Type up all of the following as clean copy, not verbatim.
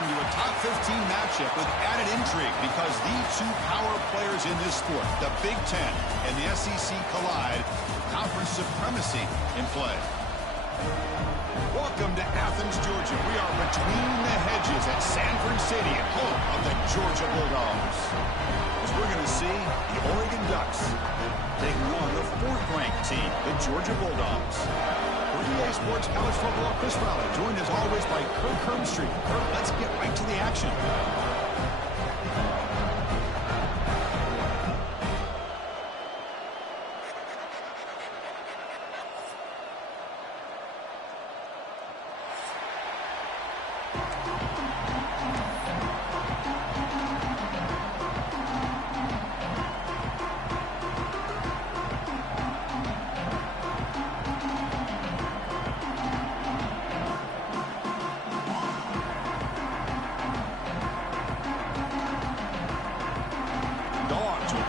Welcome to a top 15 matchup with added intrigue because the two power players in this sport, the Big Ten and the SEC, collide. Conference supremacy in play. Welcome to Athens, Georgia. We are between the hedges at Sanford Stadium, home of the Georgia Bulldogs. As we're going to see the Oregon Ducks taking on the fourth-ranked team, the Georgia Bulldogs. For EA Sports College Football, Chris Rowley, joined as always by Kirk Herbstreit. Kirk, let's get right to the action.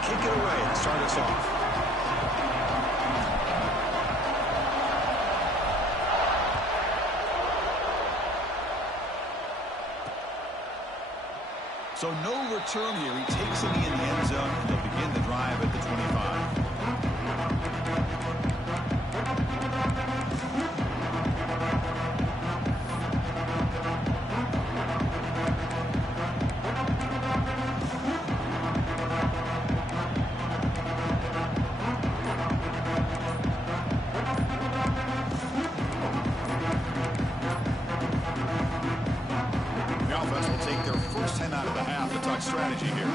Kick it away and start us off. So no return here. He takes it in the end zone, and they'll begin the drive at the 25. Strategy here.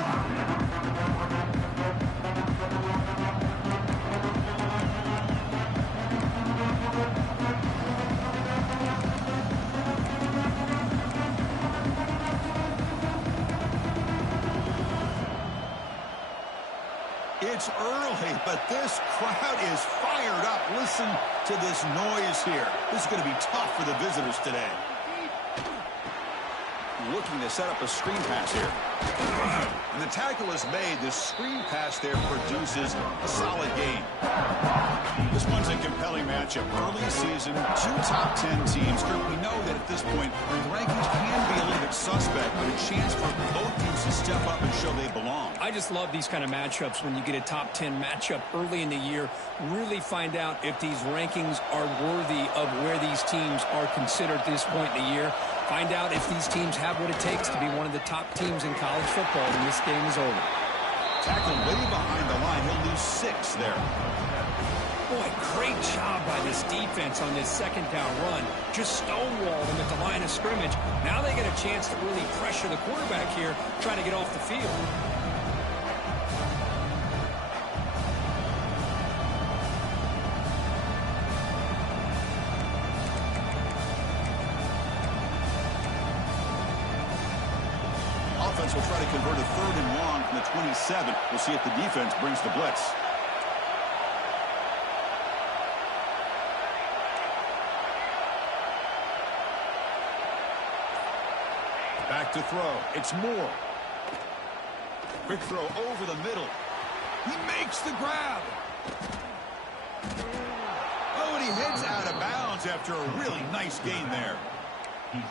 It's early, but this crowd is fired up. Listen to this noise here. This is going to be tough for the visitors today. Looking to set up a screen pass here. And the tackle is made. The screen pass there produces a solid gain. This one's a compelling matchup. Early season, two top 10 teams. We know that at this point, the rankings can be a little bit suspect, but a chance for both teams to step up and show they belong. I just love these kind of matchups when you get a top 10 matchup early in the year. Really find out if these rankings are worthy of where these teams are considered at this point in the year. Find out if these teams have what it takes to be one of the top teams in college football when this game is over. Tackle way behind the line. He'll lose 6 there. Boy, great job by this defense on this second down run. Just stonewalled them at the line of scrimmage. Now they get a chance to really pressure the quarterback here, trying to get off the field. Offense will try to convert a 3rd and long from the 27. We'll see if the defense brings the blitz. Back to throw. It's Moore. Quick throw over the middle. He makes the grab. Oh, and he heads out of bounds after a really nice gain there.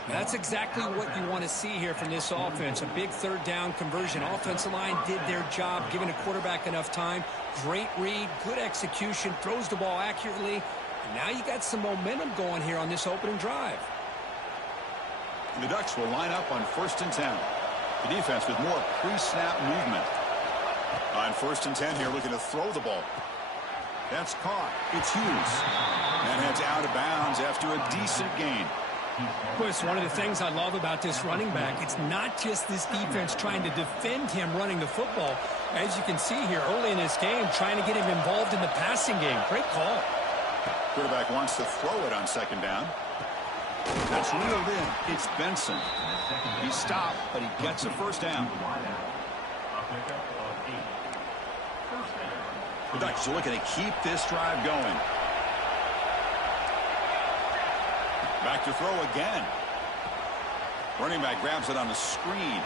That's exactly what you want to see here from this offense. A big 3rd down conversion. Offensive line did their job, giving a quarterback enough time. Great read, good execution, throws the ball accurately. And now you got some momentum going here on this opening drive. The Ducks will line up on 1st and 10. The defense with more pre-snap movement. On 1st and 10 here, looking to throw the ball. That's caught. It's Hughes. And heads out of bounds after a decent gain. Of course, one of the things I love about this running back, it's not just this defense trying to defend him running the football. As you can see here early in this game, trying to get him involved in the passing game. Great call. Quarterback wants to throw it on 2nd down. That's reeled in. It's Benson. He stopped, but he gets a 1st down. The Ducks are looking to keep this drive going. Back to throw again. Running back grabs it on the screen.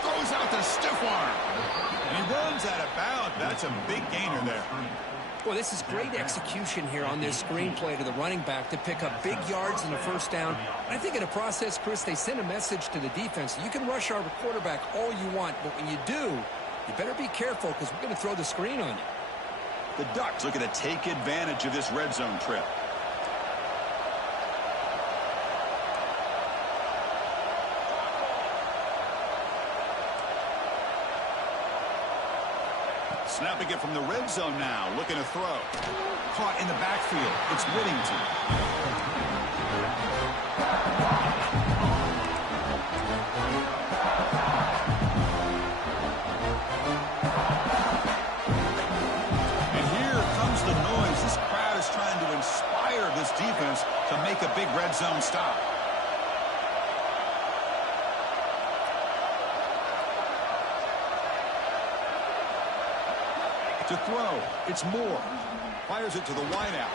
Throws out the stiff arm. And he runs out of bounds. That's a big gainer there. Well, this is great execution here on this screenplay to the running back to pick up big yards in the first down. I think in the process, Chris, they send a message to the defense. You can rush our quarterback all you want, but when you do, you better be careful because we're going to throw the screen on you. The Ducks looking to take advantage of this red zone trip. Snapping it from the red zone now, looking to throw. Caught in the backfield. It's Whittington. And here comes the noise. This crowd is trying to inspire this defense to make a big red zone stop. To throw, it's Moore. Fires it to the wideout.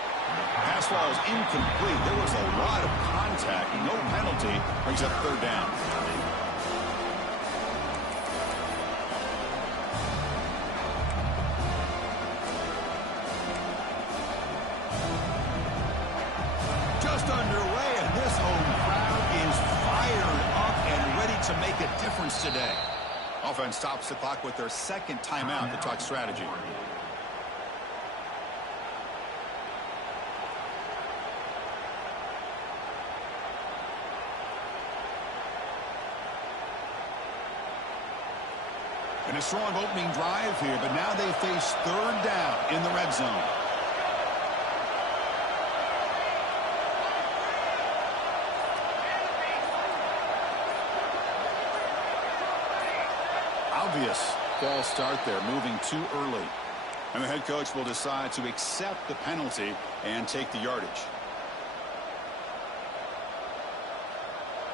Pass ball is incomplete. There was a lot of contact. No penalty. Brings up third down. Just underway, and this home crowd is fired up and ready to make a difference today. Offense stops the clock with their second timeout to talk strategy. And a strong opening drive here, but now they face third down in the red zone. Obvious false start there, moving too early. And the head coach will decide to accept the penalty and take the yardage.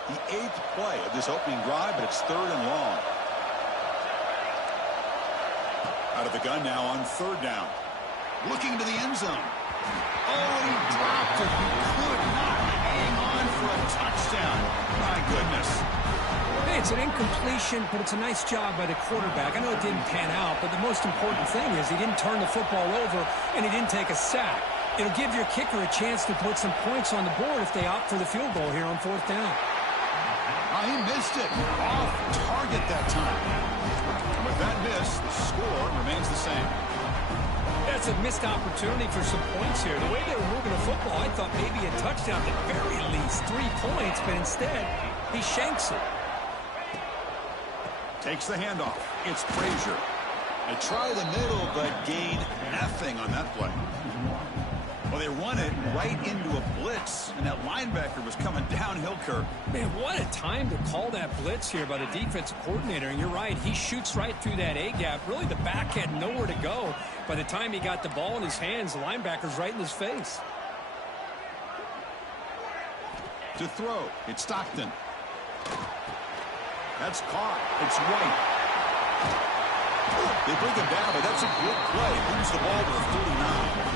The 8th play of this opening drive, but it's third and long. Out of the gun now on third down. Looking to the end zone. Oh, he dropped it. He could not hang on for a touchdown. My goodness. Hey, it's an incompletion, but it's a nice job by the quarterback. I know it didn't pan out, but the most important thing is he didn't turn the football over and he didn't take a sack. It'll give your kicker a chance to put some points on the board if they opt for the field goal here on fourth down. He missed it. Off target that time. And with that miss, the score remains the same. That's a missed opportunity for some points here. The way they were moving the football, I thought maybe a touchdown at the very least, 3 points, but instead, he shanks it. Takes the handoff. It's Frazier. They try the middle, but gain nothing on that play. Well, they run it right into a blitz, and that linebacker was coming downhill, Kirk. Man, what a time to call that blitz here by the defensive coordinator. And you're right, he shoots right through that A-gap. Really, the back had nowhere to go. By the time he got the ball in his hands, the linebacker's right in his face. To throw, it's Stockton. That's caught. It's White. They bring him down, but that's a good play. Moves the ball to the 49.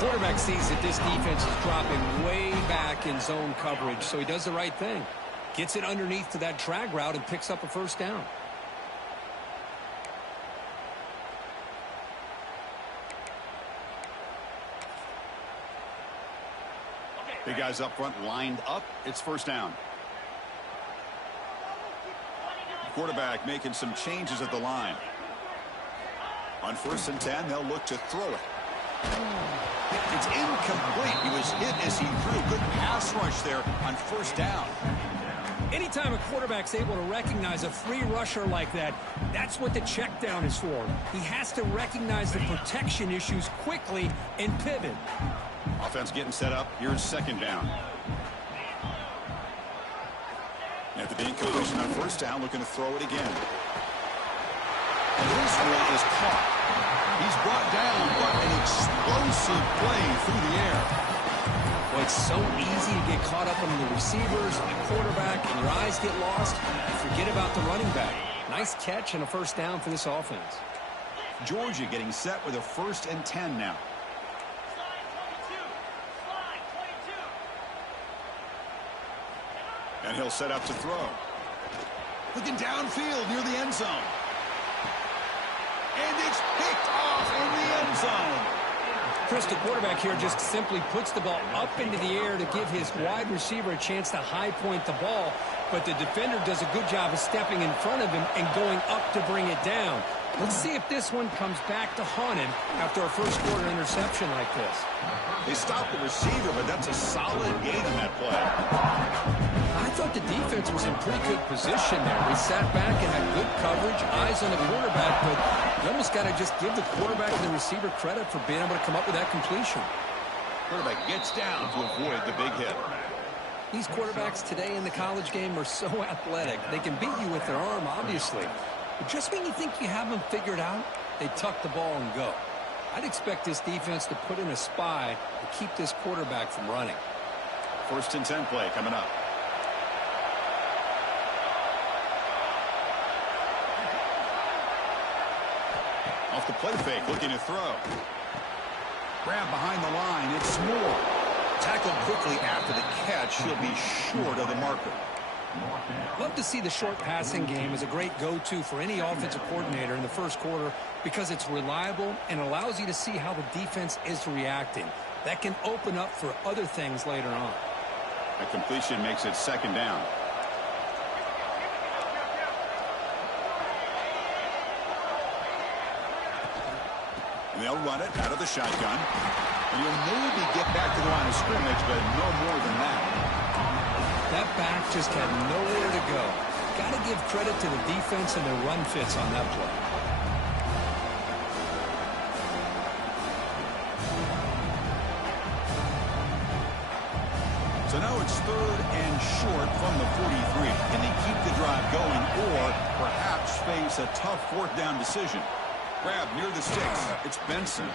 Quarterback sees that this defense is dropping way back in zone coverage, so he does the right thing. Gets it underneath to that drag route and picks up a first down. Big guys up front lined up. It's first down. Quarterback making some changes at the line. On 1st and 10, they'll look to throw it. It's incomplete. He was hit as he threw. Good pass rush there on 1st down. Anytime a quarterback's able to recognize a free rusher like that, that's what the check down is for. He has to recognize the protection issues quickly and pivot. Offense getting set up. Here's 2nd down. After the incompletion on 1st down, looking to throw it again. And this one is caught. He's brought down, but an explosive play through the air. Well, it's so easy to get caught up on the receivers and the quarterback, and your eyes get lost. You forget about the running back. Nice catch and a first down for this offense. Georgia getting set with a 1st and 10 now. And he'll set up to throw. Looking downfield near the end zone. And it's picked off in the end zone. Chris, the quarterback here just simply puts the ball up into the air to give his wide receiver a chance to high point the ball, but the defender does a good job of stepping in front of him and going up to bring it down. Let's see if this one comes back to haunt him after a first-quarter interception like this. They stopped the receiver, but that's a solid gain on that play. I thought the defense was in pretty good position there. They sat back and had good coverage, eyes on the quarterback, but you almost got to just give the quarterback and the receiver credit for being able to come up with that completion. Quarterback gets down to avoid the big hit. These quarterbacks today in the college game are so athletic. They can beat you with their arm, obviously. But just when you think you have them figured out, they tuck the ball and go. I'd expect this defense to put in a spy to keep this quarterback from running. 1st and 10 play coming up. Off the play fake, looking to throw. Grab behind the line, it's Moore. Tackled quickly after the catch, he'll be short of the marker. Love to see the short passing game as a great go-to for any offensive coordinator in the first quarter because it's reliable and allows you to see how the defense is reacting. That can open up for other things later on. A completion makes it 2nd down. And they'll run it out of the shotgun. And you'll maybe get back to the line of scrimmage, but no more than that. That back just had nowhere to go. Got to give credit to the defense and their run fits on that play. So now it's 3rd and short from the 43. Can they keep the drive going or perhaps face a tough 4th down decision? Grab near the sticks. It's Benson.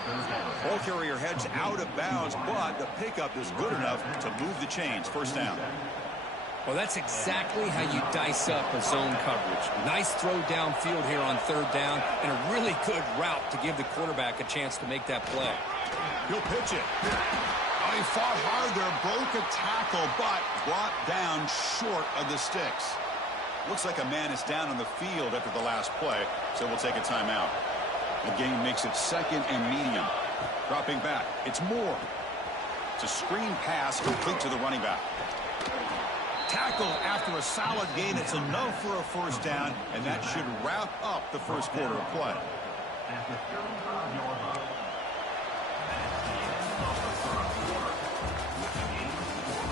Ball carrier heads out of bounds, but the pickup is good enough to move the chains. 1st down. Well, that's exactly how you dice up a zone coverage. Nice throw downfield here on 3rd down and a really good route to give the quarterback a chance to make that play. He'll pitch it. Oh, he fought hard there, broke a tackle, but brought down short of the sticks. Looks like a man is down on the field after the last play, so we'll take a timeout. The game makes it 2nd and medium. Dropping back, it's Moore. It's a screen pass complete to the running back. Tackle after a solid gain. It's enough for a 1st down, and that should wrap up the first quarter of play.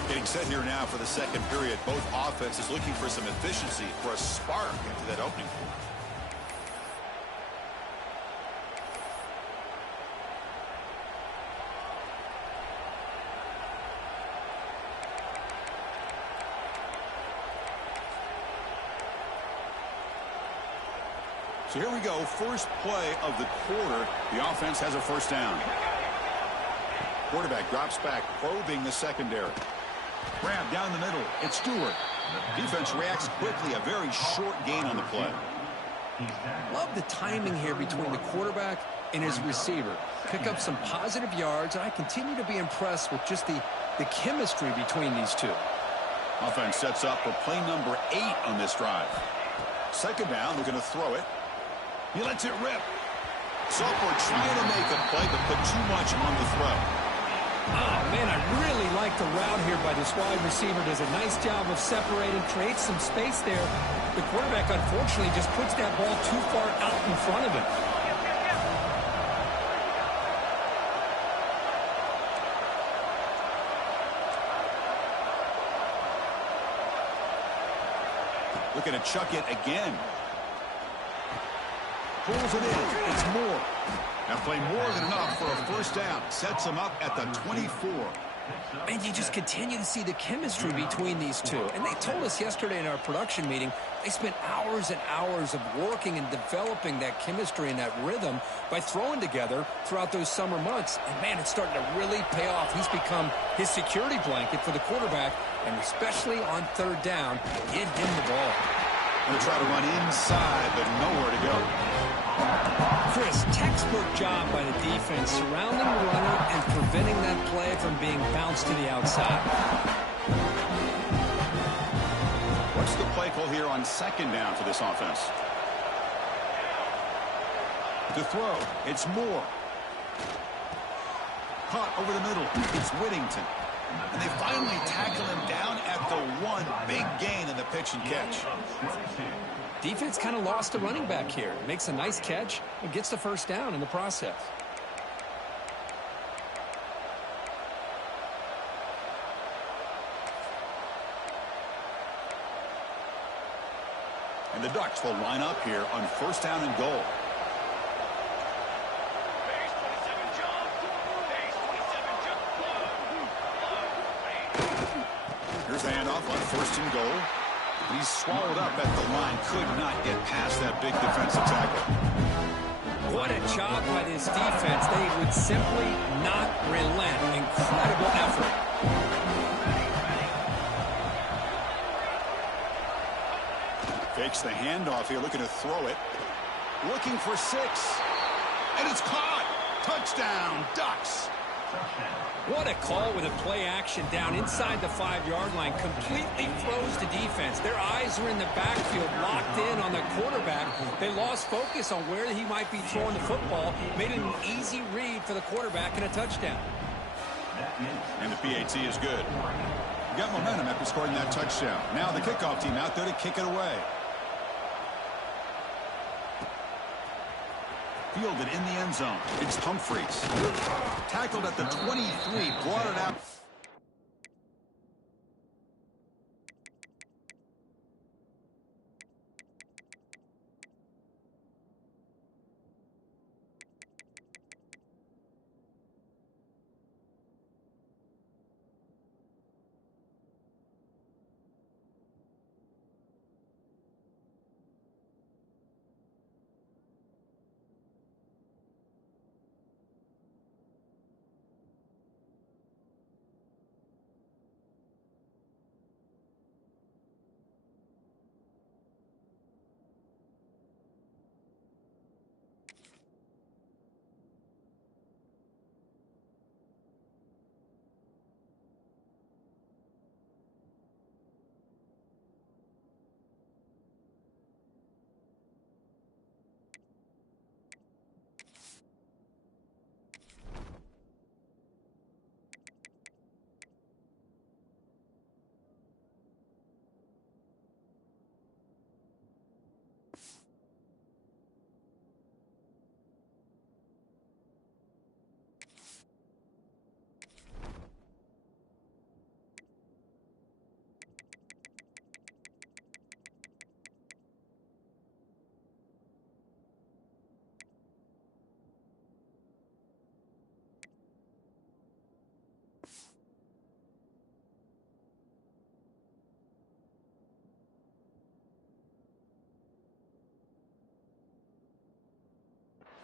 Getting set here now for the 2nd period. Both offenses looking for some efficiency, for a spark into that opening. So here we go, first play of the quarter. The offense has a 1st down. Quarterback drops back, probing the secondary. Grab down the middle. It's Stewart. Defense reacts quickly. A very short gain on the play. Love the timing here between the quarterback and his receiver. Pick up some positive yards, and I continue to be impressed with just the chemistry between these two. Offense sets up for play number 8 on this drive. 2nd down, they're going to throw it. He lets it rip. Soper trying to make a play, but put too much on the throw. Oh, man, I really like the route here by this wide receiver. Does a nice job of separating, creates some space there. The quarterback, unfortunately, just puts that ball too far out in front of him. Looking to chuck it again. Pulls it in. It's Moore. That play more than enough for a 1st down. Sets him up at the 24. And you just continue to see the chemistry between these two. And they told us yesterday in our production meeting, they spent hours and hours of working and developing that chemistry and that rhythm by throwing together throughout those summer months. And, man, it's starting to really pay off. He's become his security blanket for the quarterback, and especially on 3rd down, get him the ball. Going to try to run inside, but nowhere to go. Chris, textbook job by the defense surrounding the runner and preventing that play from being bounced to the outside. What's the play call here on 2nd down for this offense? To throw, it's Moore. caught over the middle. It's Whittington. And they finally tackle him down at the 1. Big gain in the pitch and catch. Defense kind of lost the running back here. Makes a nice catch and gets the first down in the process. And the Ducks will line up here on first down and goal. Here's the handoff on first and goal. He's swallowed up at the line. Could not get past that big defensive tackle. What a job by this defense. They would simply not relent. Incredible effort. Fakes the handoff here, looking to throw it. Looking for 6. And it's caught. Touchdown, Ducks. What a call with a play action down inside the 5-yard line. Completely froze the defense. Their eyes were in the backfield, locked in on the quarterback. They lost focus on where he might be throwing the football. Made it an easy read for the quarterback and a touchdown. And the PAT is good. Got momentum after scoring that touchdown. Now the kickoff team out there to kick it away. Fielded in the end zone. It's Humphreys. Tackled at the 23. Brought it out.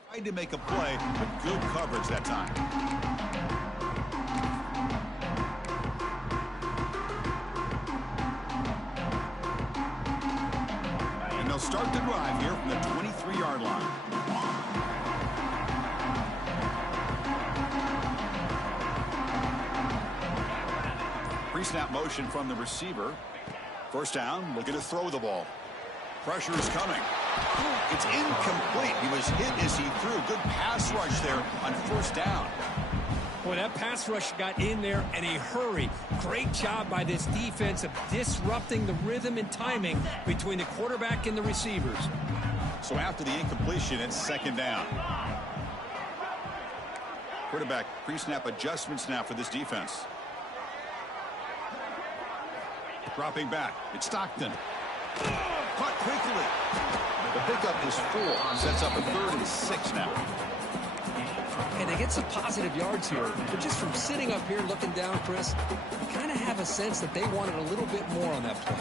Tried to make a play, but good coverage that time. And they'll start the drive here from the 23-yard line. Pre-snap motion from the receiver. First down, looking to throw the ball. Pressure is coming. It's incomplete. He was hit as he threw. Good pass rush there on first down. Boy, that pass rush got in there in a hurry. Great job by this defense of disrupting the rhythm and timing between the quarterback and the receivers. So after the incompletion, it's second down. Quarterback pre-snap adjustments now for this defense. Dropping back. It's Stockton. Caught quickly. The pickup is 4. Sets up a 3rd and 6 now. And they get some positive yards here. But just from sitting up here looking down, Chris, you kind of have a sense that they wanted a little bit more on that play.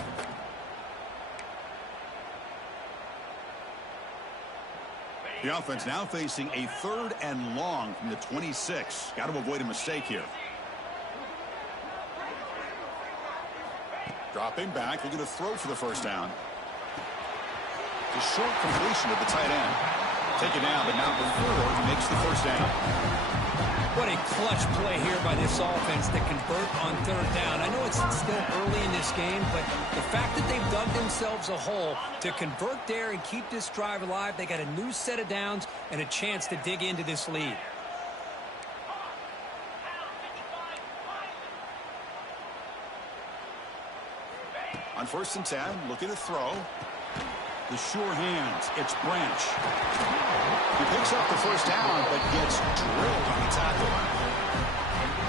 The offense now facing a 3rd and long from the 26. Got to avoid a mistake here. Dropping back, looking to throw for the first down. A short completion at the tight end. Taken down, but now before makes the first down. What a clutch play here by this offense to convert on 3rd down. I know it's still early in this game, but the fact that they've dug themselves a hole to convert there and keep this drive alive, they got a new set of downs and a chance to dig into this lead. On 1st and 10, looking to throw. The sure hands. It's Branch. He picks up the first down, but gets drilled on the tackle.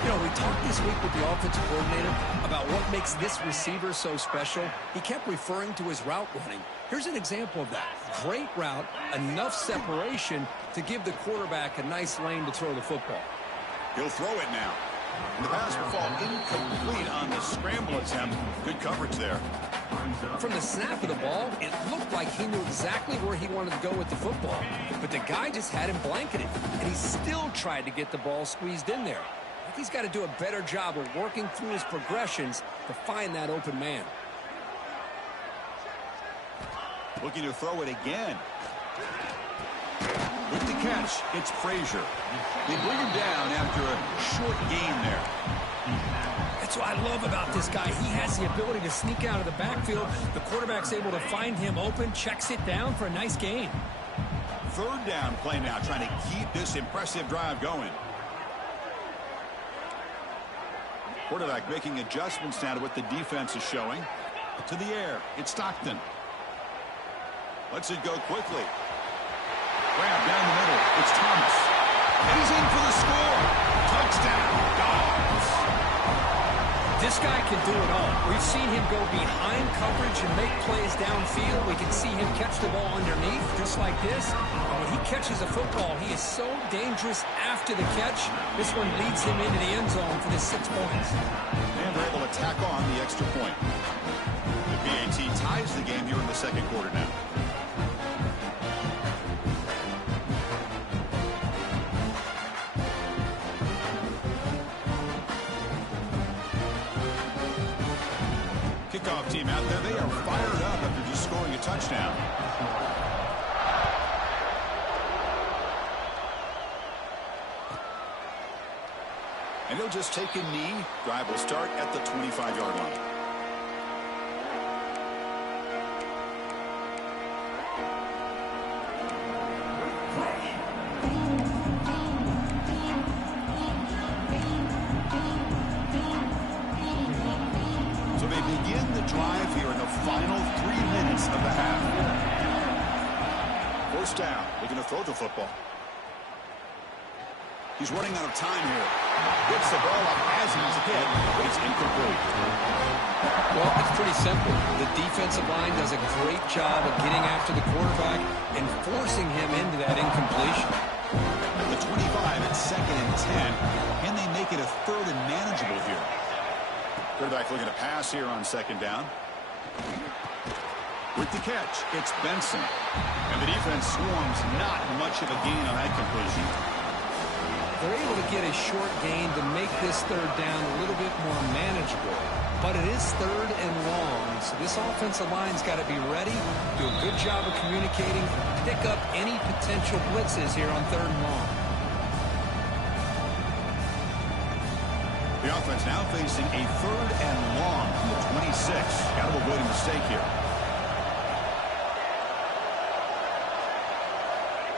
You know, we talked this week with the offensive coordinator about what makes this receiver so special. He kept referring to his route running. Here's an example of that. Great route, enough separation to give the quarterback a nice lane to throw the football. He'll throw it now. And the pass will fall incomplete on the scramble attempt. Good coverage there. From the snap of the ball, it looked like he knew exactly where he wanted to go with the football. But the guy just had him blanketed, and he still tried to get the ball squeezed in there. I think he's got to do a better job of working through his progressions to find that open man. Looking to throw it again. With the catch, it's Frazier. They bring him down after a short gain there. That's what I love about this guy. He has the ability to sneak out of the backfield. The quarterback's able to find him open, checks it down for a nice gain. 3rd down play now, trying to keep this impressive drive going. Quarterback making adjustments now to what the defense is showing. To the air, it's Stockton. Lets it go quickly. Grab down the middle. It's Thomas. And he's in for the score. Touchdown, Dogs. This guy can do it all. We've seen him go behind coverage and make plays downfield. We can see him catch the ball underneath, just like this. And when he catches a football, he is so dangerous after the catch. This one leads him into the end zone for the 6 points. And they're able to tack on the extra point. The PAT ties the game here in the 2nd quarter now. Kickoff team out there. They are fired up after just scoring a touchdown. And he'll just take a knee. Drive will start at the 25-yard line. Drive here in the final 3 minutes of the half. 1st down, looking to throw the football. He's running out of time here. Gets the ball up as he's hit, but it's incomplete. Well, it's pretty simple. The defensive line does a great job of getting after the quarterback and forcing him into that incompletion. At the 25, it's 2nd and 10. Can they make it a 3rd and manageable here? Quarterback looking to pass here on 2nd down. With the catch, it's Benson. And the defense swarms, not much of a gain on that completion. They're able to get a short gain to make this 3rd down a little bit more manageable. But it is 3rd and long, so this offensive line's got to be ready, do a good job of communicating, pick up any potential blitzes here on 3rd and long. The offense now facing a 3rd and long from the 26. Got to avoid a mistake here.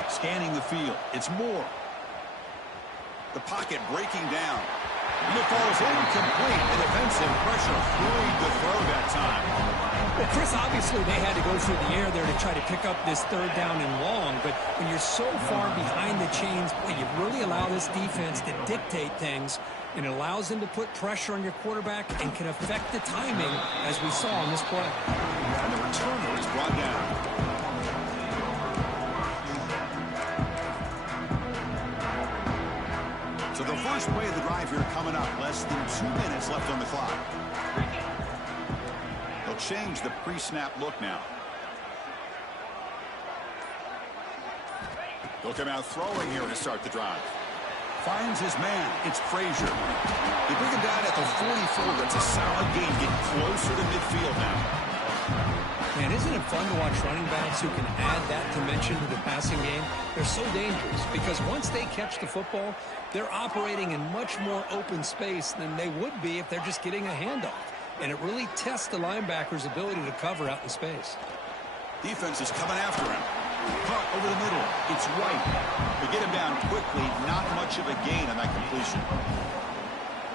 Scanning the field. It's Moore. The pocket breaking down. And it falls incomplete. The defensive pressure afraid to throw that time. Well, Chris, obviously they had to go through the air there to try to pick up this 3rd down and long, but when you're so far behind the chains, boy, you really allow this defense to dictate things, and it allows them to put pressure on your quarterback and can affect the timing, as we saw in this play. And the returner is brought down. So the first play of the drive here coming up. Less than 2 minutes left on the clock. They'll change the pre-snap look now. They'll come out throwing here to start the drive. Finds his man. It's Frazier. They bring him down at the 44. That's a solid gain. Get closer to midfield now. Man, isn't it fun to watch running backs who can add that dimension to the passing game? They're so dangerous because once they catch the football, they're operating in much more open space than they would be if they're just getting a handoff. And it really tests the linebacker's ability to cover out in space. Defense is coming after him. Caught over the middle. It's White. They get him down quickly. Not much of a gain on that completion.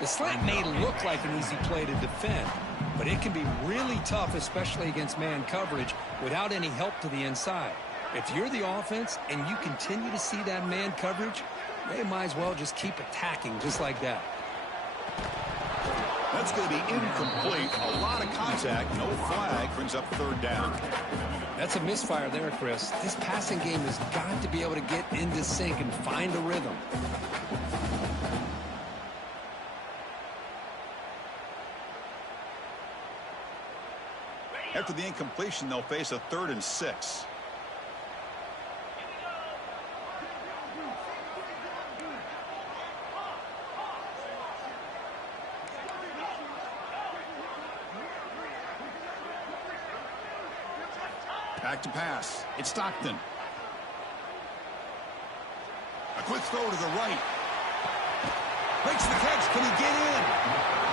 The slant may look like an easy play to defend, but it can be really tough, especially against man coverage, without any help to the inside. If you're the offense and you continue to see that man coverage, they might as well just keep attacking just like that. That's going to be incomplete. A lot of contact. No flag. Brings up third down. That's a misfire there, Chris. This passing game has got to be able to get into sync and find a rhythm. After the incompletion, they'll face a 3rd and 6. Back to pass. It's Stockton. A quick throw to the right. Makes the catch. Can he get in?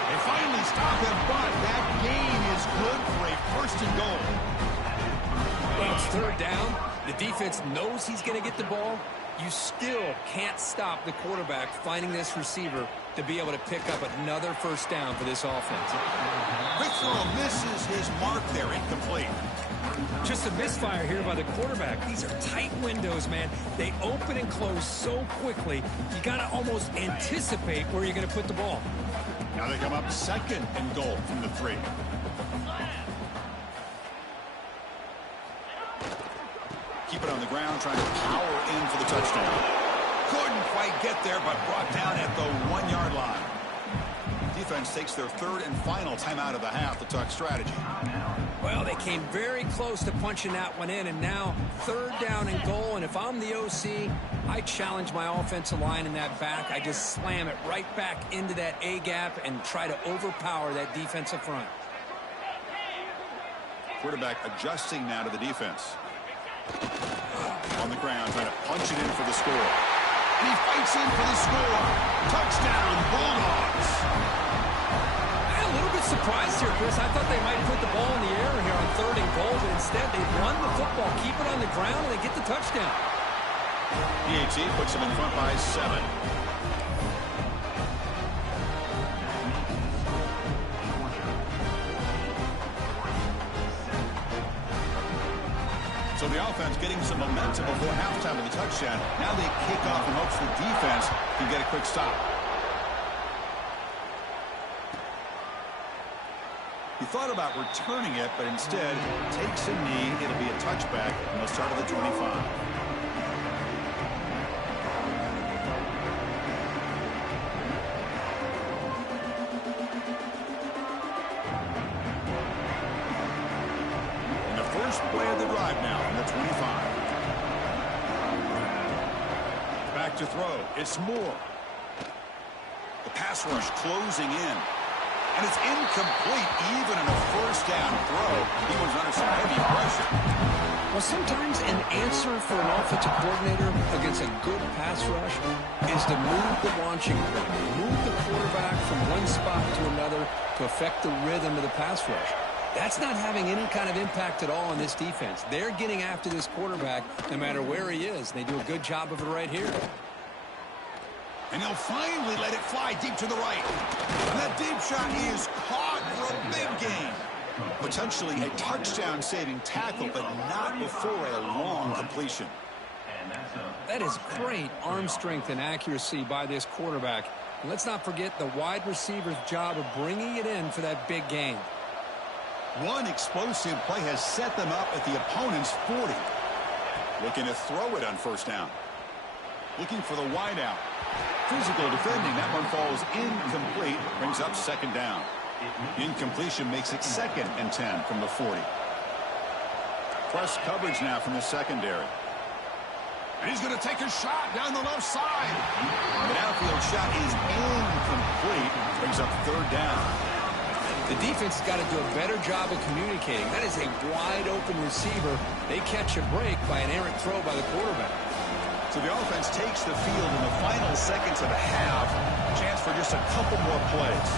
They finally stop him, but that gain is good for a 1st and goal. Well, it's 3rd down. The defense knows he's going to get the ball. You still can't stop the quarterback finding this receiver to be able to pick up another 1st down for this offense. Quick throw misses his mark there. Incomplete. Just a misfire here by the quarterback. These are tight windows, man. They open and close so quickly, you got to almost anticipate where you're going to put the ball. Now they come up 2nd and goal from the 3. Keep it on the ground, trying to power in for the touchdown. Couldn't quite get there, but brought down at the 1-yard line. Defense takes their 3rd and final timeout of the half to talk strategy. Well, they came very close to punching that one in, and now 3rd down and goal. And if I'm the OC, I challenge my offensive line in that back. I just slam it right back into that A-gap and try to overpower that defensive front. Quarterback adjusting now to the defense. On the ground, trying to punch it in for the score. And he fights in for the score. Touchdown, Bulldogs. A little bit surprised here, Chris. I thought they might put the ball in the air here on 3rd and goal, but instead they run the football, keep it on the ground, and they get the touchdown. PAT puts them in front by 7. So the offense getting some momentum before halftime of the touchdown. Now they kick off in hopes the defense can get a quick stop. He thought about returning it, but instead takes a knee. It'll be a touchback, and they'll start at the 25. And the first play of the drive now on the 25. Back to throw. It's Moore. The pass rush closing in. And it's incomplete, even in a 1st down throw. He was under some heavy pressure. Well, sometimes an answer for an offensive coordinator against a good pass rush is to move the launching point, move the quarterback from one spot to another to affect the rhythm of the pass rush. That's not having any kind of impact at all on this defense. They're getting after this quarterback no matter where he is. They do a good job of it right here. And he'll finally let it fly deep to the right. And that deep shot is caught for a big gain. Potentially a touchdown-saving tackle, but not before a long completion. That is great arm strength and accuracy by this quarterback. And let's not forget the wide receiver's job of bringing it in for that big gain. One explosive play has set them up at the opponent's 40. Looking to throw it on 1st down. Looking for the wideout. Physical defending. That one falls incomplete. Brings up 2nd down. Incompletion makes it 2nd and 10 from the 40. Press coverage now from the secondary. And he's going to take a shot down the left side. The downfield shot is incomplete. Brings up 3rd down. The defense has got to do a better job of communicating. That is a wide-open receiver. They catch a break by an errant throw by the quarterback. So the offense takes the field in the final seconds of the half. Chance for just a couple more plays.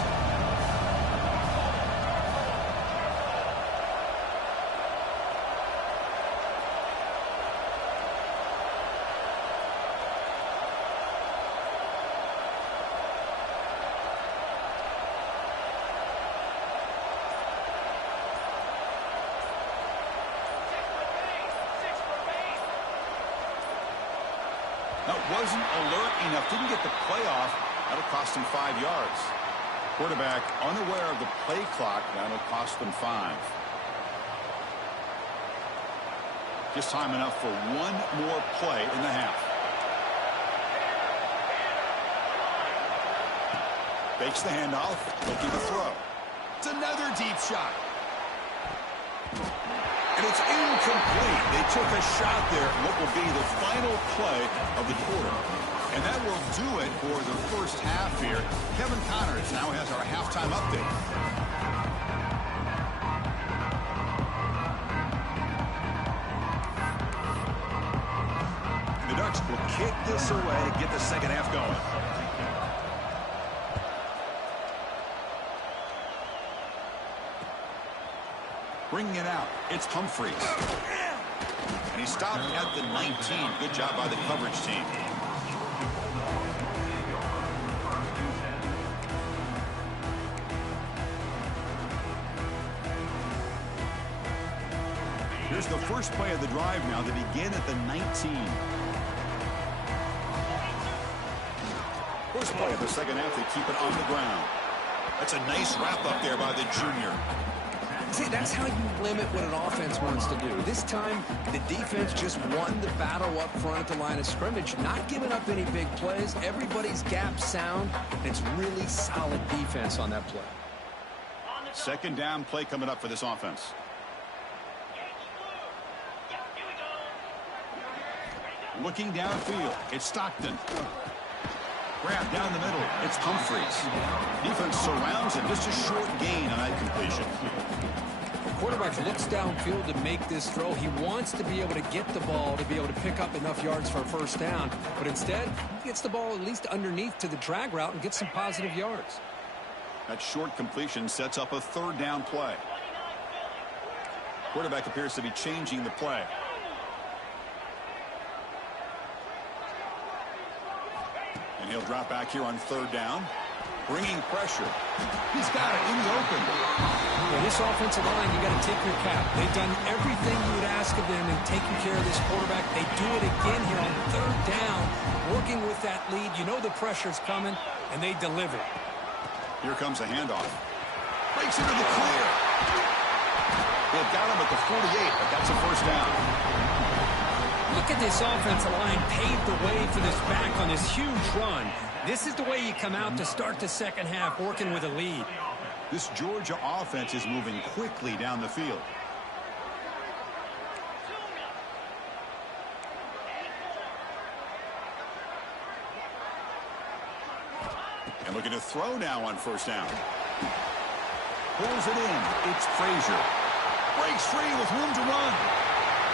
wasn't alert enough, didn't get the play off. That'll cost him 5 yards. Quarterback unaware of the play clock. That'll cost them 5. Just time enough for one more play in the half. Fakes the handoff, looking to throw. It's another deep shot. And it's incomplete. They took a shot there, what will be the final play of the quarter. And that will do it for the first half here. Kevin Connors now has our halftime update. The Ducks will kick this away to get the second half going. Bringing it out, it's Humphries. And he stopped at the 19. Good job by the coverage team. Here's the first play of the drive now. They begin at the 19. First play of the second half, they keep it on the ground. That's a nice wrap up there by the junior. See, that's how you limit what an offense wants to do. This time, the defense just won the battle up front at the line of scrimmage, not giving up any big plays. Everybody's gap sound. It's really solid defense on that play. Second down play coming up for this offense. Looking downfield, it's Stockton. Grab down the middle, it's Humphries. Defense surrounds him, just a short gain on that completion. The quarterback looks downfield to make this throw. He wants to be able to get the ball to be able to pick up enough yards for a first down, but instead, he gets the ball at least underneath to the drag route and gets some positive yards. That short completion sets up a third down play. Quarterback appears to be changing the play. And he'll drop back here on third down. Bringing pressure. He's got it in the open. Well, this offensive line, you got to tip your cap. They've done everything you would ask of them in taking care of this quarterback. They do it again here on third down, working with that lead. You know the pressure's coming, and they deliver. Here comes a handoff. Breaks into the clear. They've got him at the 48, but that's a first down. Look at this offensive line paved the way for this back on this huge run. This is the way you come out to start the second half, working with a lead. This Georgia offense is moving quickly down the field. And looking to throw now on first down. Pulls it in. It's Frazier. Breaks free with room to run.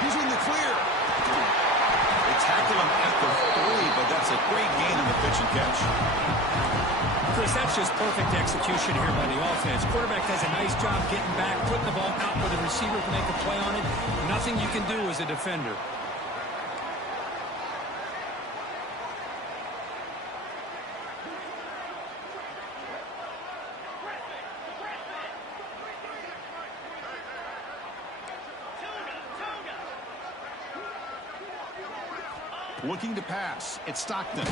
He's in the clear. They tackle him at the 3, but that's a great gain in the pitch and catch. Chris, that's just perfect execution here by the offense. Quarterback does a nice job getting back, putting the ball out where the receiver can make a play on it. Nothing you can do as a defender. Looking to pass. It's Stockton. And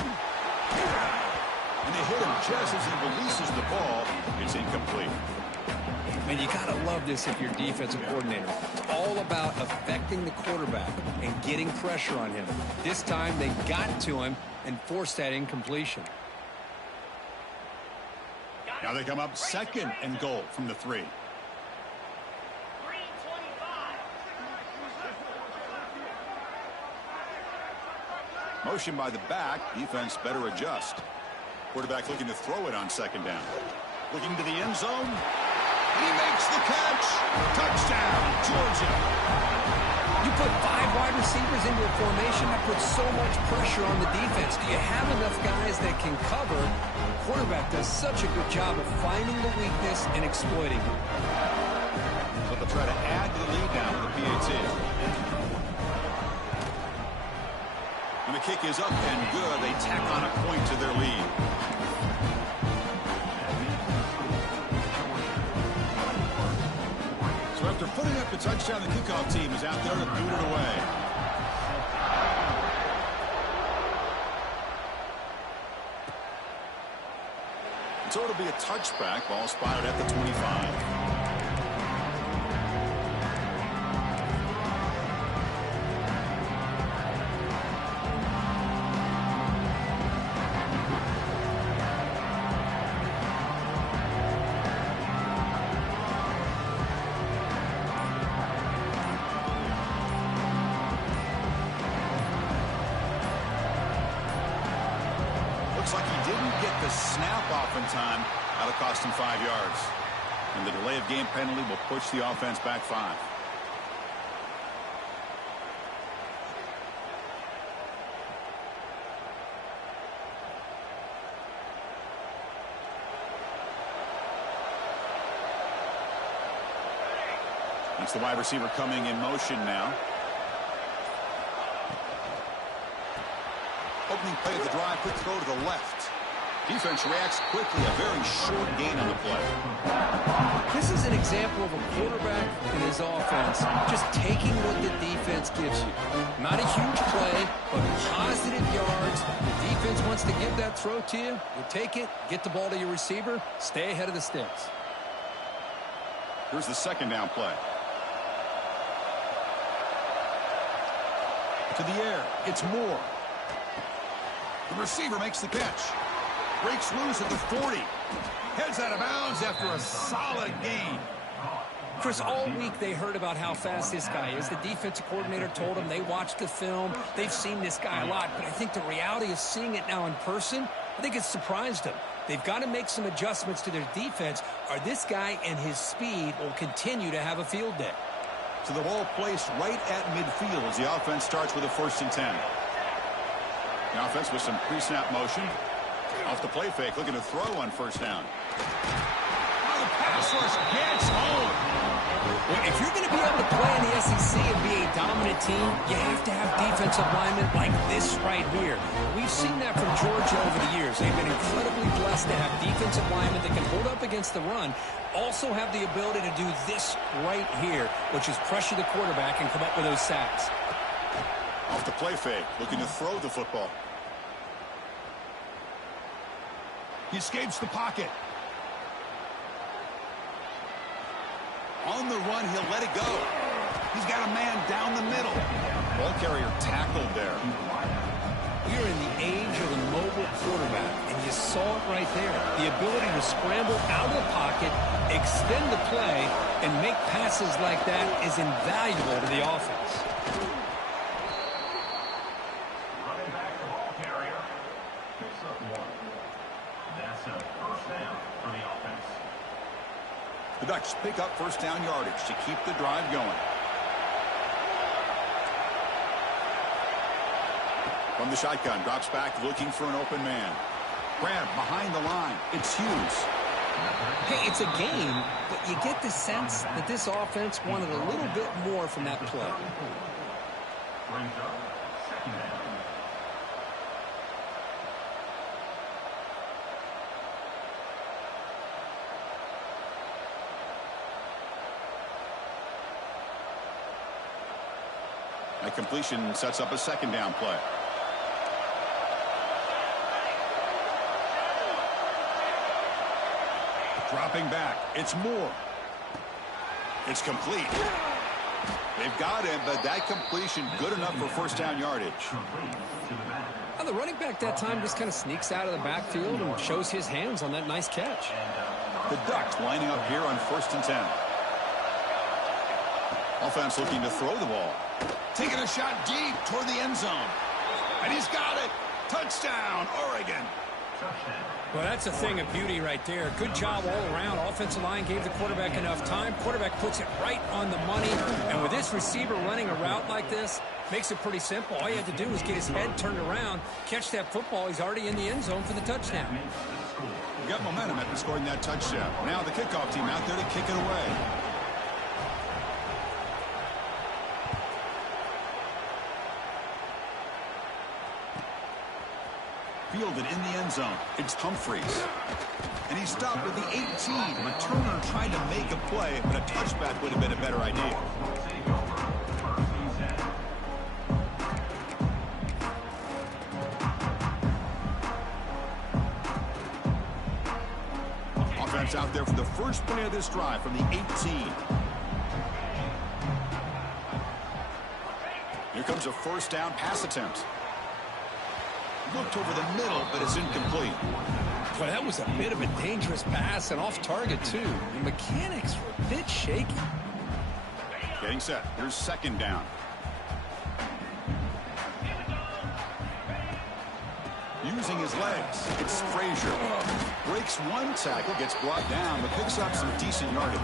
they hit him just as he releases the ball. It's incomplete. Man, you got to love this if you're defensive coordinator. It's all about affecting the quarterback and getting pressure on him. This time they got to him and forced that incompletion. Now they come up second and goal from the 3. Motion by the back. Defense better adjust. Quarterback looking to throw it on second down. Looking to the end zone. He makes the catch. Touchdown, Georgia. You put 5 wide receivers into a formation that puts so much pressure on the defense. Do you have enough guys that can cover? The quarterback does such a good job of finding the weakness and exploiting it. But they'll try to add to the lead now with the PAT. And the kick is up and good. They tack on a point to their lead. So after putting up the touchdown, the kickoff team is out there to boot it away. So it'll be a touchback. Ball spotted at the 25. Looks like he didn't get the snap off in time. That'll cost him 5 yards. And the delay of game penalty will push the offense back 5. It's the wide receiver coming in motion now. Opening play of the drive, quick throw to the left. Defense reacts quickly, a very short gain on the play. This is an example of a quarterback and his offense just taking what the defense gives you. Not a huge play, but positive yards. The defense wants to give that throw to you. You take it, get the ball to your receiver, stay ahead of the sticks. Here's the second down play. To the air, it's Moore. The receiver makes the catch. Breaks loose at the 40. Heads out of bounds after a solid gain. Chris, all week they heard about how fast this guy is. The defensive coordinator told them they watched the film. They've seen this guy a lot. But I think the reality of seeing it now in person, I think it's surprised them. They've got to make some adjustments to their defense, or this guy and his speed will continue to have a field day. So the ball placed right at midfield as the offense starts with a 1st and 10. The offense with some pre-snap motion. Off the play fake, looking to throw on 1st down. Oh, the pass rush gets home. Well, if you're going to be able to play in the SEC and be a dominant team, you have to have defensive linemen like this right here. We've seen that from Georgia over the years. They've been incredibly blessed to have defensive linemen that can hold up against the run, also have the ability to do this right here, which is pressure the quarterback and come up with those sacks. Off the play fake, looking to throw the football. He escapes the pocket. On the run, he'll let it go. He's got a man down the middle. Ball carrier tackled there. We are in the age of the mobile quarterback, and you saw it right there. The ability to scramble out of the pocket, extend the play, and make passes like that is invaluable to the offense. Running back the ball carrier. Picks up 1. That's a 1st down for the offense. The Ducks pick up 1st down yardage to keep the drive going. From the shotgun, drops back looking for an open man. Grab behind the line. It's Hughes. Hey, it's a game, but you get the sense that this offense wanted a little bit more from that play. Brings up 2nd down. That completion sets up a 2nd down play. Dropping back, it's Moore. It's complete. They've got him, but that completion good enough for 1st down yardage. Well, the running back that time just kind of sneaks out of the backfield and shows his hands on that nice catch. The Ducks lining up here on 1st and 10. Offense looking to throw the ball. Taking a shot deep toward the end zone. And he's got it. Touchdown, Oregon. Well, that's a thing of beauty right there. Good job all around. Offensive line gave the quarterback enough time. Quarterback puts it right on the money. And with this receiver running a route like this, makes it pretty simple. All you have to do is get his head turned around, catch that football. He's already in the end zone for the touchdown. You got momentum after scoring that touchdown. Now the kickoff team out there to kick it away. Fielded in the end zone. It's Humphreys. And he stopped at the 18. Returner tried to make a play, but a touchback would have been a better idea. offense out there for the first play of this drive from the 18. Here comes a first down pass attempt. Looked over the middle, but it's incomplete. Well, that was a bit of a dangerous pass and off target, too. The mechanics were a bit shaky. Getting set. Here's second down. Using his legs. It's Frazier. Breaks one tackle, gets brought down, but picks up some decent yardage.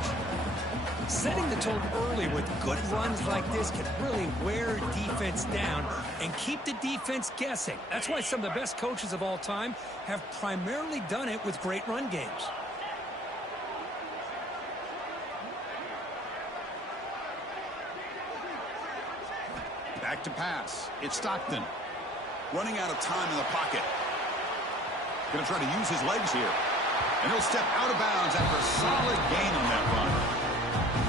Setting the tone early with good runs like this can really wear defense down and keep the defense guessing. That's why some of the best coaches of all time have primarily done it with great run games. Back to pass. It's Stockton. Running out of time in the pocket. Going to try to use his legs here. And he'll step out of bounds after a solid gain on that run.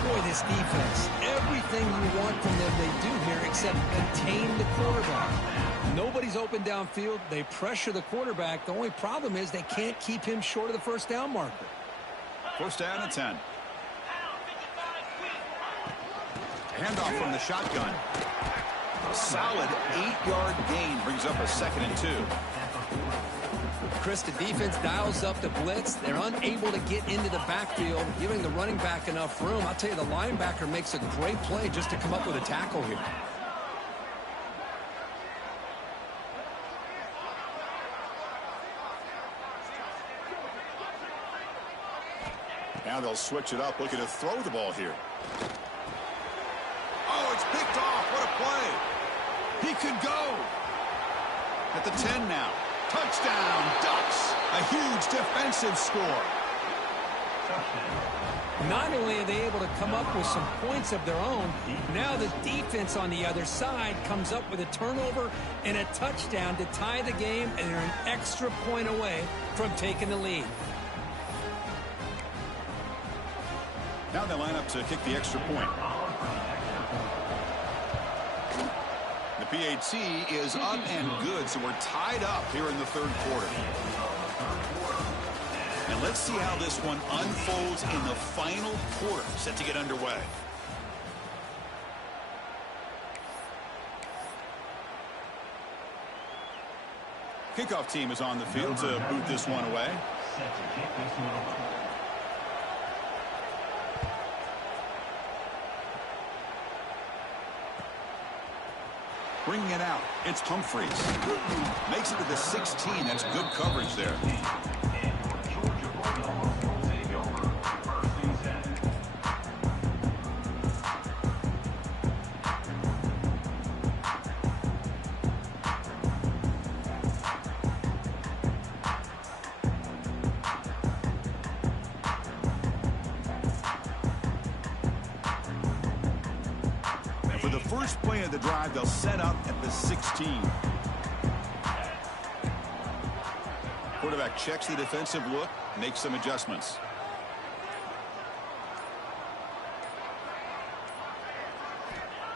Boy, this defense, everything you want from them they do here except contain the quarterback. Nobody's open downfield. They pressure the quarterback. The only problem is they can't keep him short of the first down marker. First down and 10. Handoff from the shotgun. A solid 8-yard gain brings up a 2nd and 2. Chris, the defense dials up the blitz. They're unable to get into the backfield, giving the running back enough room. I'll tell you, the linebacker makes a great play just to come up with a tackle here. Now they'll switch it up, looking to throw the ball here. Oh, it's picked off. What a play. He could go. At the 10 now. Touchdown, Ducks. A huge defensive score. Not only are they able to come up with some points of their own, now the defense on the other side comes up with a turnover and a touchdown to tie the game, and they're an extra point away from taking the lead. Now they line up to kick the extra point. The PAT is up and good, so we're tied up here in the third quarter. And let's see how this one unfolds in the final quarter, set to get underway. Kickoff team is on the field to boot this one away. Bringing it out, it's Humphreys. Makes it to the 16. That's good coverage there. For the first play of the drive, they'll set up at the 16. Quarterback checks the defensive look, makes some adjustments.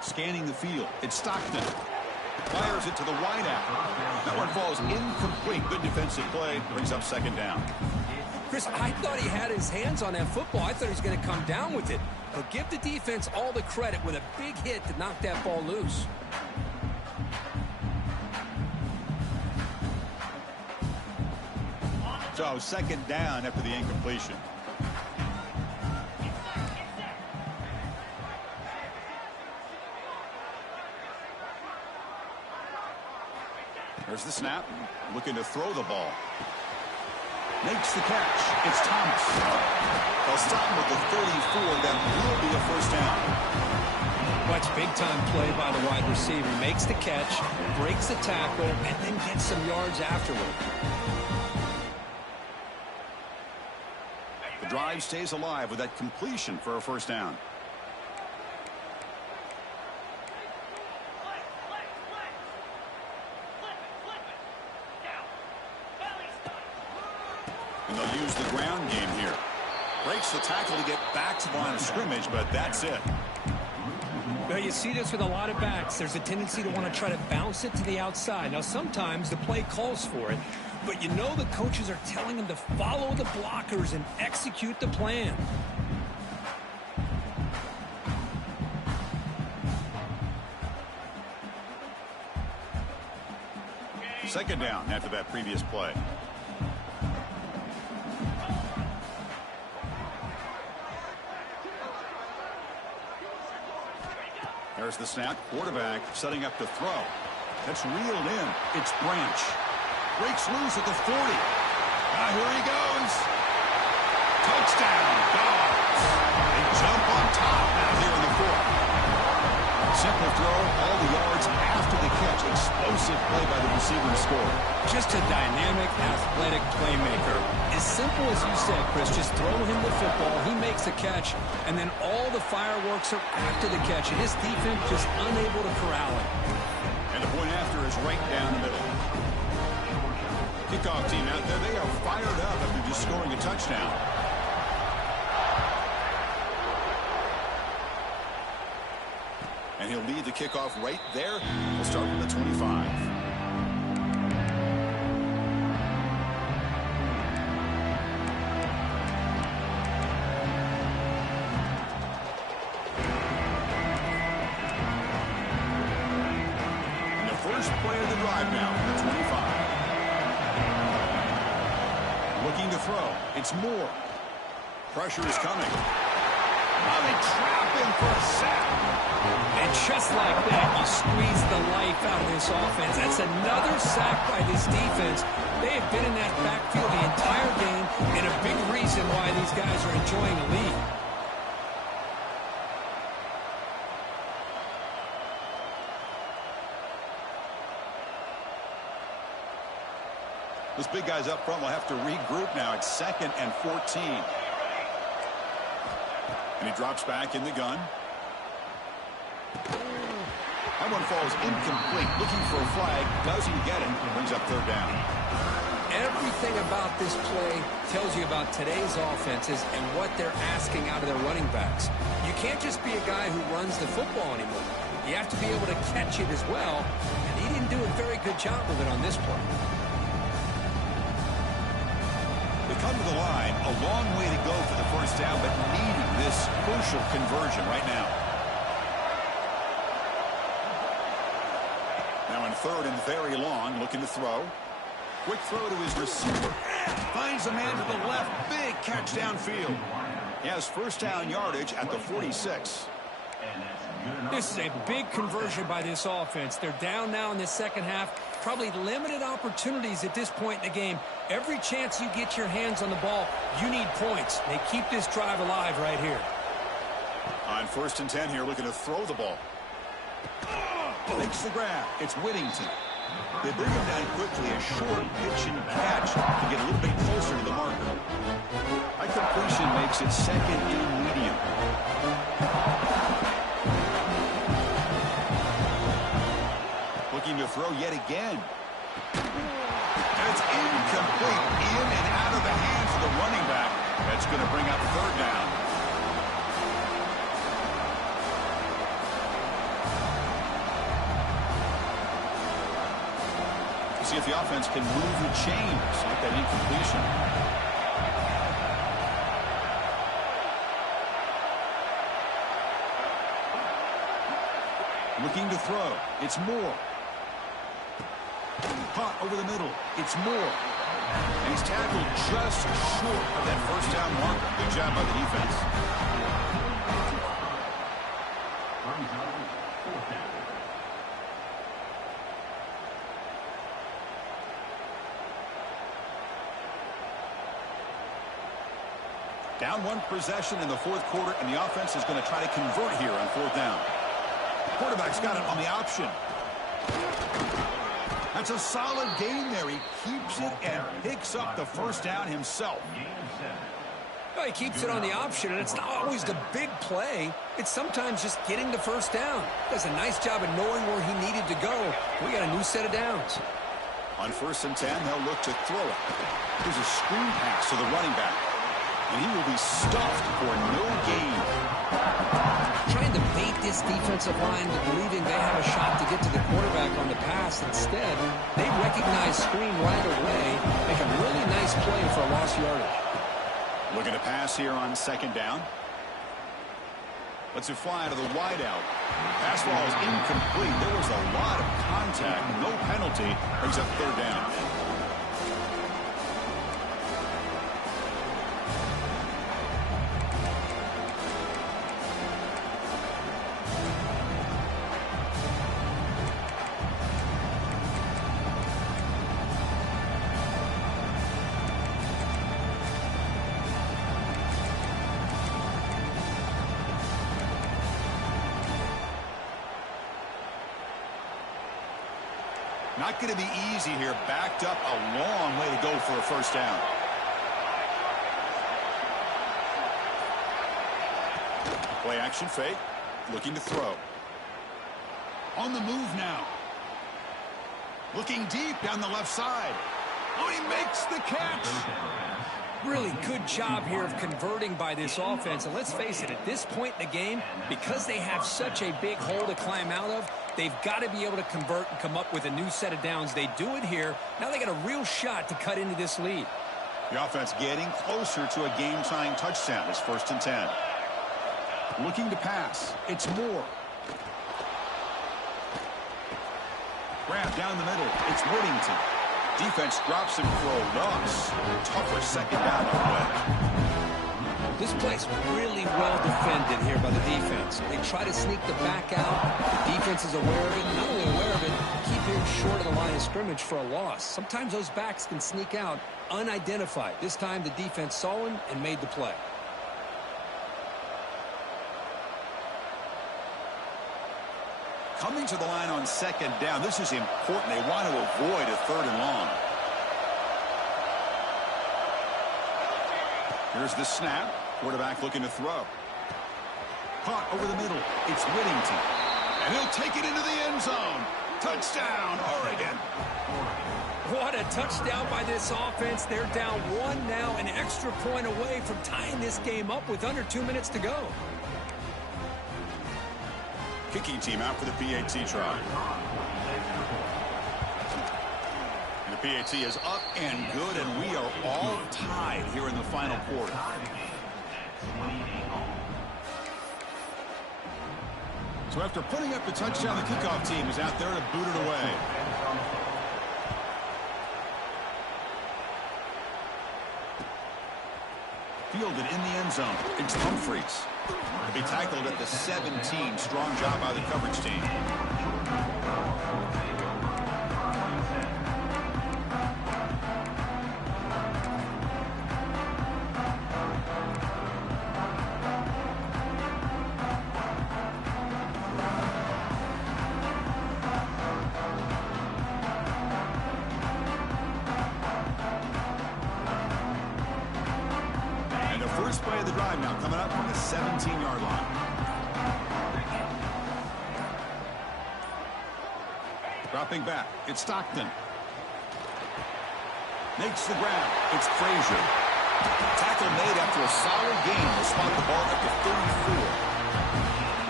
Scanning the field, it's Stockton. Fires it to the wideout. That one falls incomplete. Good defensive play, brings up second down. Chris, I thought he had his hands on that football. I thought he was going to come down with it. But give the defense all the credit with a big hit to knock that ball loose. So second down after the incompletion. There's the snap. Looking to throw the ball. Makes the catch. It's Thomas. They'll stop him with the 34. That will be a first down. Watch big-time play by the wide receiver. Makes the catch, breaks the tackle, and then gets some yards afterward. The drive stays alive with that completion for a first down. And they'll use the ground game here. Breaks the tackle to get back to the line of scrimmage, but that's it. Well, you see this with a lot of backs. There's a tendency to want to try to bounce it to the outside. Now, sometimes the play calls for it, But you know the coaches are telling him to follow the blockers and execute the plan. Second down after that previous play. There's the snap. Quarterback setting up to throw. That's reeled in. It's Branch. Breaks loose at the 40. Here he goes. Touchdown, Dogs. They jump on top now here in the fourth. Simple throw, all the yards after the catch. Explosive play by the receiver to score. Just a dynamic, athletic playmaker. As simple as you said, Chris, just throw him the football, he makes a catch, and then all the fireworks are after the catch, and his defense just unable to corral him. And the point after is right down the middle. Kickoff team out there, they are fired up after just scoring a touchdown. And he'll lead the kickoff right there. We'll start from the 25. And the first play of the drive now, the 25. Looking to throw. It's Moore. Pressure is coming. Oh, they trap him for a sack. And just like that, you squeeze the life out of this offense. That's another sack by this defense. They have been in that backfield the entire game, and a big reason why these guys are enjoying a lead. Those big guys up front will have to regroup now. It's 2nd and 14. And he drops back in the gun. That one falls incomplete. Looking for a flag. Doesn't get it. Brings up 3rd down. Everything about this play tells you about today's offenses and what they're asking out of their running backs. You can't just be a guy who runs the football anymore. You have to be able to catch it as well, and he didn't do a very good job of it on this play. They come to the line. A long way to go for the first down, but needing this crucial conversion right now. Now in 3rd and very long, looking to throw. Quick throw to his receiver. Finds a man to the left. Big catch downfield. He has first down yardage at the 46. This is a big conversion by this offense. They're down now in the second half. Probably limited opportunities at this point in the game. Every chance you get your hands on the ball, you need points. They keep this drive alive right here. On 1st and 10 here, looking to throw the ball. Makes the grab. It's Whittington. They bring him down quickly. A short pitch and catch to get a little bit closer to the marker. High completion makes it 2nd and medium. Looking to throw yet again. And it's incomplete. In and out of the hands of the running back. That's going to bring up 3rd down. See if the offense can move the chains like that incompletion. Looking to throw. It's Moore. Caught over the middle. It's Moore. And he's tackled just short of that first down marker. Good job by the defense. Down 1 possession in the 4th quarter, and the offense is going to try to convert here on 4th down. Quarterback's got it on the option. That's a solid gain there. He keeps it and picks up the first down himself. Well, he keeps it on the option, and it's not always the big play. It's sometimes just getting the first down. Does a nice job of knowing where he needed to go. We got a new set of downs. On 1st and 10, they'll look to throw it. Here's a screen pass to the running back. And he will be stuffed for no gain. Trying to bait this defensive line to believing they have a shot to get to the quarterback on the pass. Instead, they recognize screen right away, make a really nice play for a lost yardage. Looking to pass here on second down. Lets it fly to the wideout. Pass ball is incomplete. There was a lot of contact. No penalty. Brings up third down. Not going to be easy here. Backed up a long way to go for a first down. Play action fake. Looking to throw. On the move now. Looking deep down the left side. Oh, he makes the catch. Really good job here of converting by this offense. And let's face it, at this point in the game, because they have such a big hole to climb out of, they've got to be able to convert and come up with a new set of downs. They do it here. Now they got a real shot to cut into this lead. The offense getting closer to a game-tying touchdown. It's 1st and 10. Looking to pass. It's Moore. Grab down the middle. It's Whittington. Defense drops him for a loss. Tougher second down on the way. This play's really well defended here by the defense. They try to sneak the back out. The defense is aware of it. Not only aware of it, keep him short of the line of scrimmage for a loss. Sometimes those backs can sneak out unidentified. This time the defense saw him and made the play. Coming to the line on second down. This is important. They want to avoid a 3rd and long. Here's the snap. Quarterback looking to throw. Caught over the middle. It's Whittington. And he'll take it into the end zone. Touchdown, Oregon. What a touchdown by this offense. They're down 1 now, an extra point away from tying this game up with under 2 minutes to go. Kicking team out for the PAT try. And the PAT is up and good, and we are all tied here in the final quarter. So after putting up the touchdown, the kickoff team is out there to boot it away. Fielded in the end zone. It's Humphreys. He tackled at the 17. Strong job by the coverage team. And the first play of the drive now coming up from the 17-yard line. Dropping back, it's Stockton. Makes the grab. It's Frazier. Tackle made after a solid gain to spot the ball at the 34.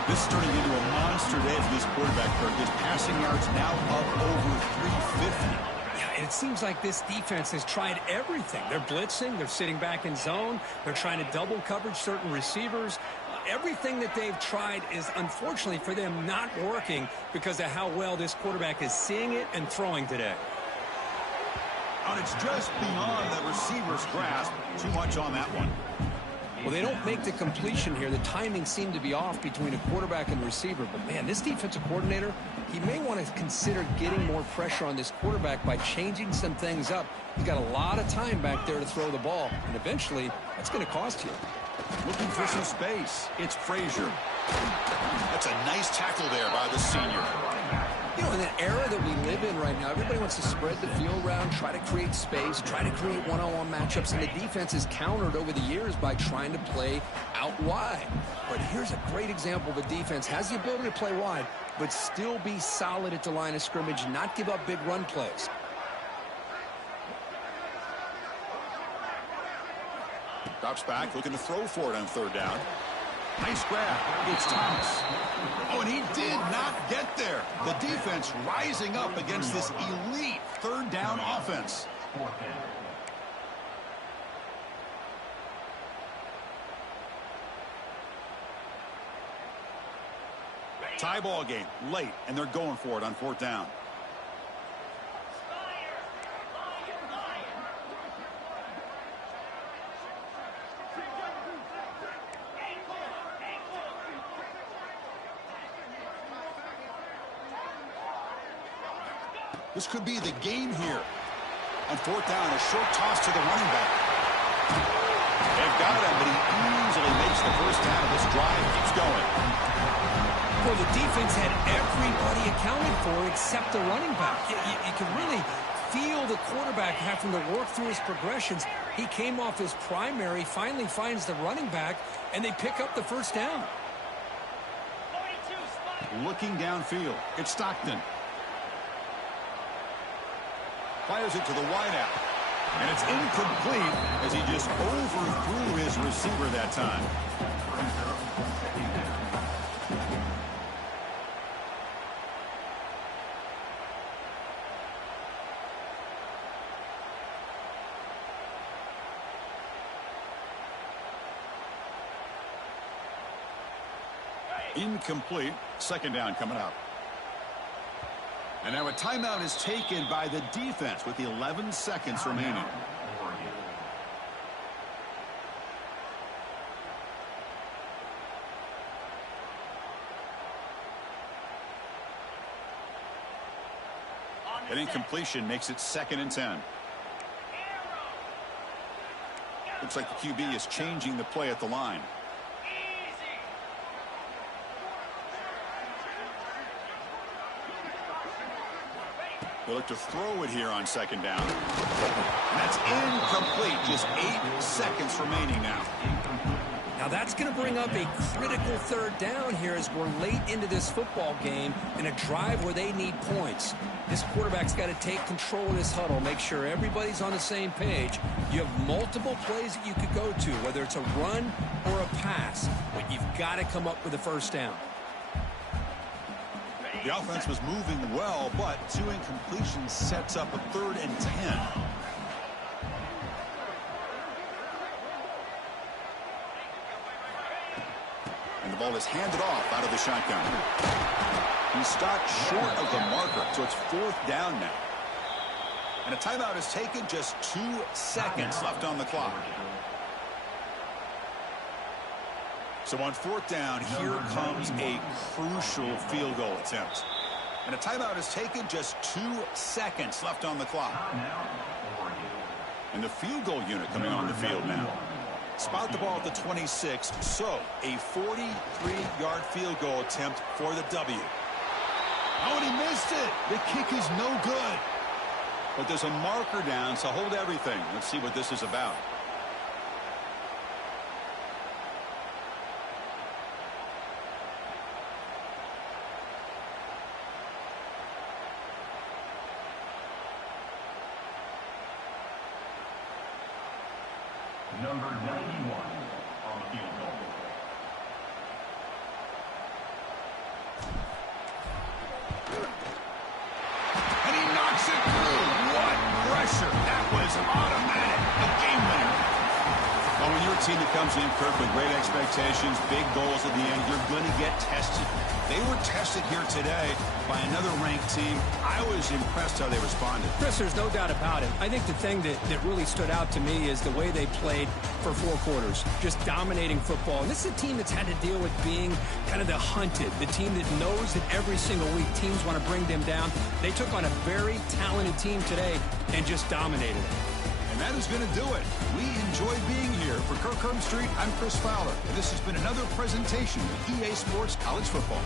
This is turning into a monster day for this quarterback, Kirk. His passing yards now up over 350. Yeah, it seems like this defense has tried everything. They're blitzing. They're sitting back in zone. They're trying to double coverage certain receivers. Everything that they've tried is, unfortunately for them, not working because of how well this quarterback is seeing it and throwing today. And it's just beyond the receiver's grasp. Too much on that one. Well, they don't make the completion here. The timing seemed to be off between a quarterback and receiver. But, man, this defensive coordinator, he may want to consider getting more pressure on this quarterback by changing some things up. He's got a lot of time back there to throw the ball. And eventually, that's going to cost you. Looking for some space. It's Frazier. That's a nice tackle there by the senior. You know, in the era that we live in right now, everybody wants to spread the field around, try to create space, try to create one-on-one matchups, and the defense is countered over the years by trying to play out wide. But here's a great example of a defense has the ability to play wide, but still be solid at the line of scrimmage, not give up big run plays. Drops back, looking to throw for it on third down. Nice grab. It's Thomas. Oh, and he did not get there. The defense rising up against this elite third down offense. Tie ball game late, and they're going for it on fourth down. This could be the game here. On fourth down, a short toss to the running back. They've got him, but he easily makes the first down of this drive. Keeps going. Well, the defense had everybody accounted for except the running back. You can really feel the quarterback having to work through his progressions. He came off his primary, finally finds the running back, and they pick up the first down. Looking downfield, it's Stockton. Fires it to the wideout. And it's incomplete as he just overthrew his receiver that time. Incomplete. Second down coming up. And now a timeout is taken by the defense with 11 seconds remaining. An incompletion makes it 2nd and 10. Looks like the QB is changing the play at the line. They look to throw it here on second down. And that's incomplete. Just 8 seconds remaining now. Now that's going to bring up a critical third down here as we're late into this football game in a drive where they need points. This quarterback's got to take control of this huddle, make sure everybody's on the same page. You have multiple plays that you could go to, whether it's a run or a pass, but you've got to come up with a first down. The offense was moving well, but 2 incompletions sets up a 3rd and 10. And the ball is handed off out of the shotgun. He stopped short of the marker, so it's 4th down now. And a timeout is taken, just 2 seconds left on the clock. So on 4th down, here comes a crucial field goal attempt. And a timeout is taken, just 2 seconds left on the clock. And the field goal unit coming on the field now. Spot the ball at the 26, so a 43-yard field goal attempt for the W. Oh, and he missed it. The kick is no good. But there's a marker down, so hold everything. Let's see what this is about. Number 91 on the field goal. And he knocks it through. What pressure. That was automatic. A game winner. Well, when you're a team that comes in, Kirk, with great expectations, big goals at the end, you're going to get tested. They were tested here today by another ranked team. I was impressed how they responded. Chris, there's no doubt about it. I think the thing that really stood out to me is the way they played for 4 quarters, just dominating football. And this is a team that's had to deal with being kind of the hunted, the team that knows that every single week teams want to bring them down. They took on a very talented team today and just dominated it. And that is going to do it. We enjoy being here. For Kirk Herbstreit, I'm Chris Fowler. And this has been another presentation of EA Sports College Football.